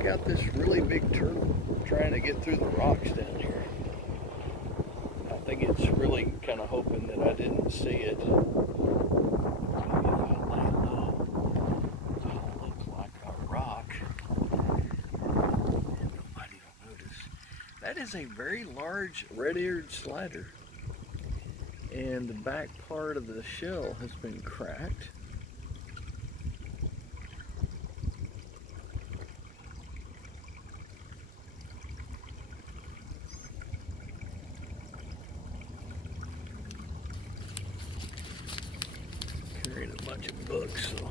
check out this really big turtle trying to get through the rocks down here. I think it's really kind of hoping that I didn't see it. Maybe if I lay low, it'll look like a rock and nobody will notice. That is a very large red-eared slider, and the back part of the shell has been cracked. Carrying a bunch of books, so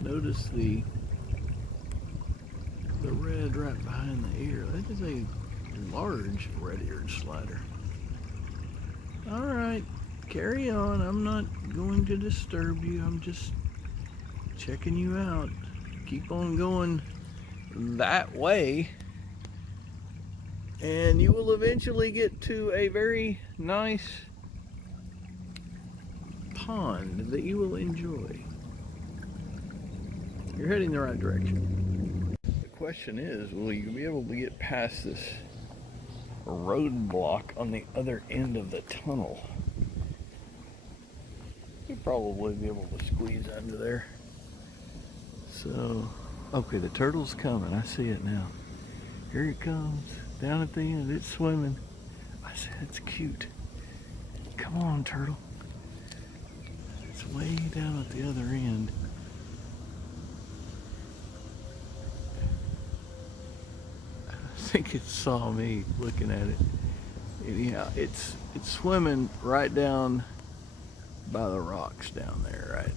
notice the red right behind the ear. That is a large red-eared slider. All right, carry on. I'm not going to disturb you. I'm just checking you out. Keep on going that way, and you will eventually get to a very nice pond that you will enjoy. You're heading the right direction. The question is, will you be able to get past this roadblock on the other end of the tunnel? You'll probably be able to squeeze under there. So, okay, the turtle's coming. I see it now. Here it comes. Down at the end, it's swimming. I said, it's cute. Come on, turtle. It's way down at the other end. I think it saw me looking at it. Anyhow, it's swimming right down by the rocks down there, right?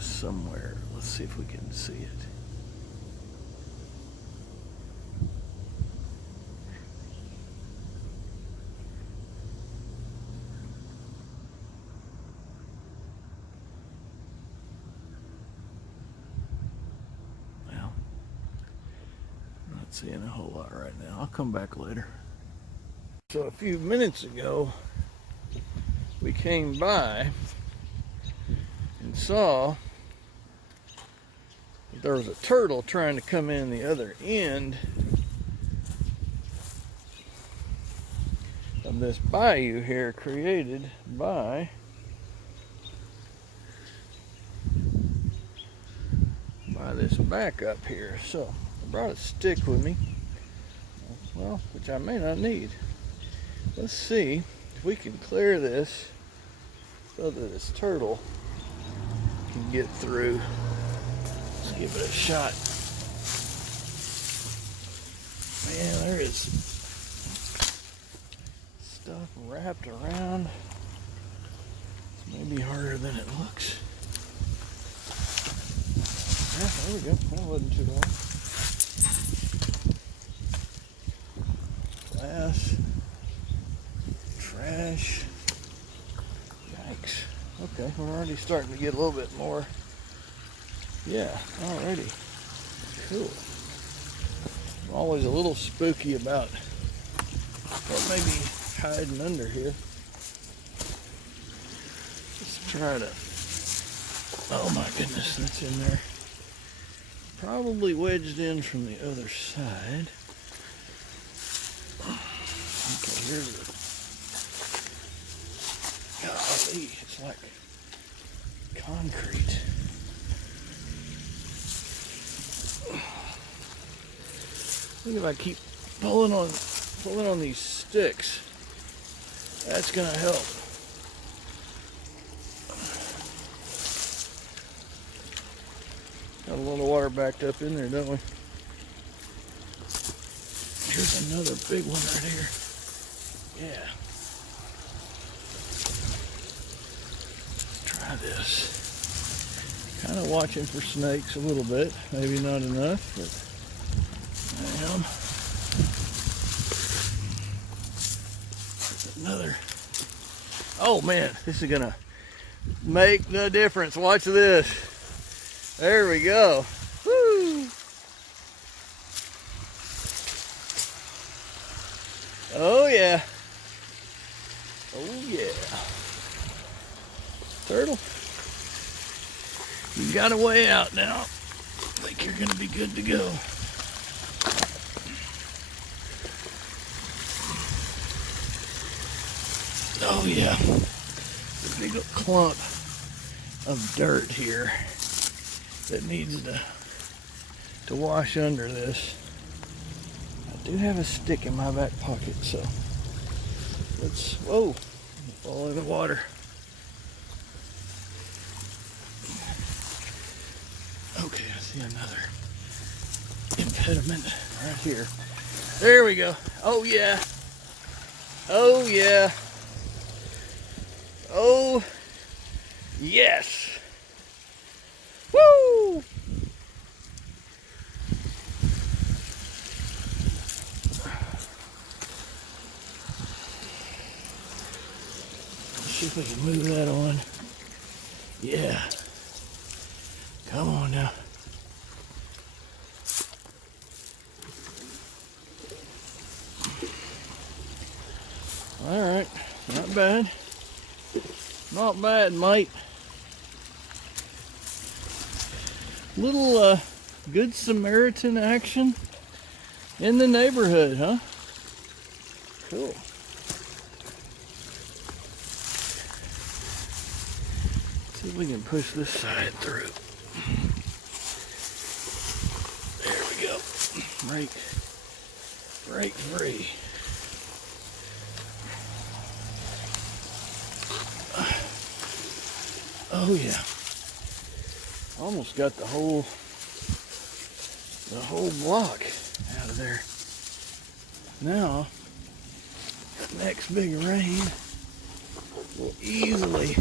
Somewhere. Let's see if we can see it. Well, I'm not seeing a whole lot right now. I'll come back later. So a few minutes ago, we came by and saw that there was a turtle trying to come in the other end of this bayou here created by this backup here. So I brought a stick with me, well, which I may not need. Let's see if we can clear this so that this turtle can get through. Let's give it a shot. Man, there is stuff wrapped around. It's maybe harder than it looks. Yeah, there we go. That wasn't too long. Glass. Trash. Yikes. Okay, we're already starting to get a little bit more. Yeah, already. Cool. I'm always a little spooky about what may be hiding under here. Let's try to. Oh my goodness, that's in there. Probably wedged in from the other side. Okay, here's the. Golly, it's like concrete. I think if I keep pulling on these sticks, that's gonna help. Got a little water backed up in there, don't we? Here's another big one right here. Yeah. Let's try this. Kind of watching for snakes a little bit. Maybe not enough, but I am. There's another. Oh man, this is gonna make the difference. Watch this. There we go. Woo! Oh yeah. Oh yeah. Turtle. You got a way out now. I think you're gonna be good to go. Oh yeah, a big clump of dirt here that needs to wash under this. I do have a stick in my back pocket, so let's, whoa, fall in the water. Okay, I see another impediment right here. There we go. Oh yeah. Oh yeah. Oh yes. Woo! Let's see if we can move that on. Yeah. Come on now. All right, not bad. Not bad, mate. Little Good Samaritan action in the neighborhood, huh? Cool. See if we can push this side through. There we go. Break free. Oh yeah. Almost got the whole block out of there. Now, next big rain will easily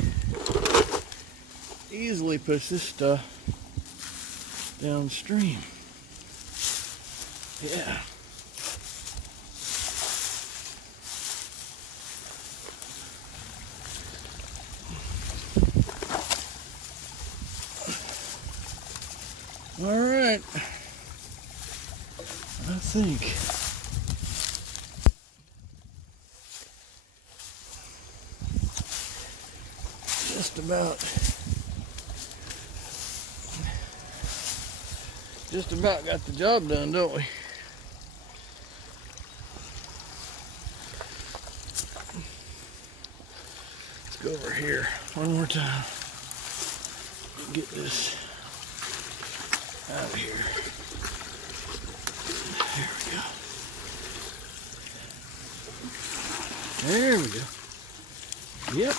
push this stuff downstream. Yeah. All right, I think just about got the job done, don't we? Let's go over here one more time. Get this out of here. There we go. There we go. Yep.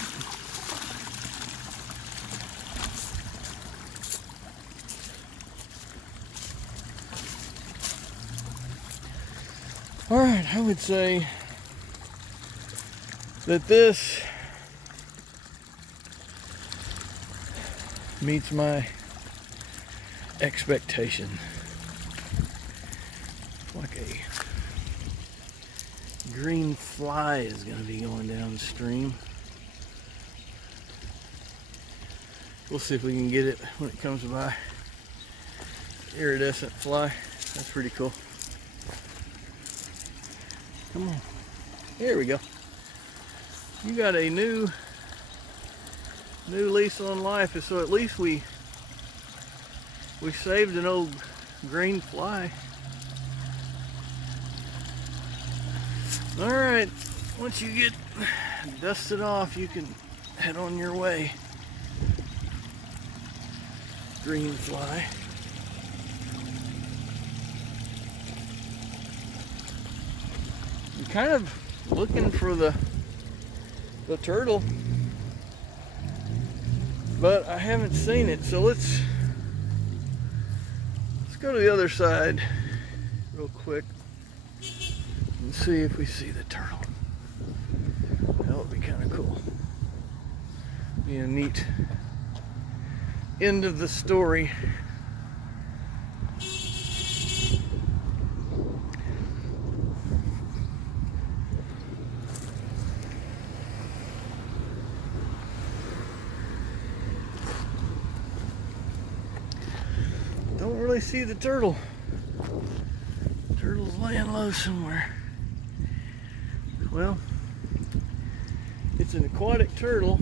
All right, I would say that this meets my expectation. Like a green fly is going to be going downstream. We'll see if we can get it when it comes by. Iridescent fly. That's pretty cool. Come on. Here we go. You got a new lease on life, so at least we saved an old green fly. All right, once you get dusted off, you can head on your way. Green fly. I'm kind of looking for the turtle, but I haven't seen it, so let's go to the other side real quick and see if we see the turtle. That would be kind of cool. Be a neat end of the story. Don't really see the turtle. Turtle's laying low somewhere. Well, it's an aquatic turtle,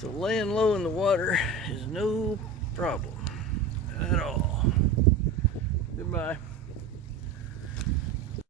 So laying low in the water is no problem at all. Goodbye.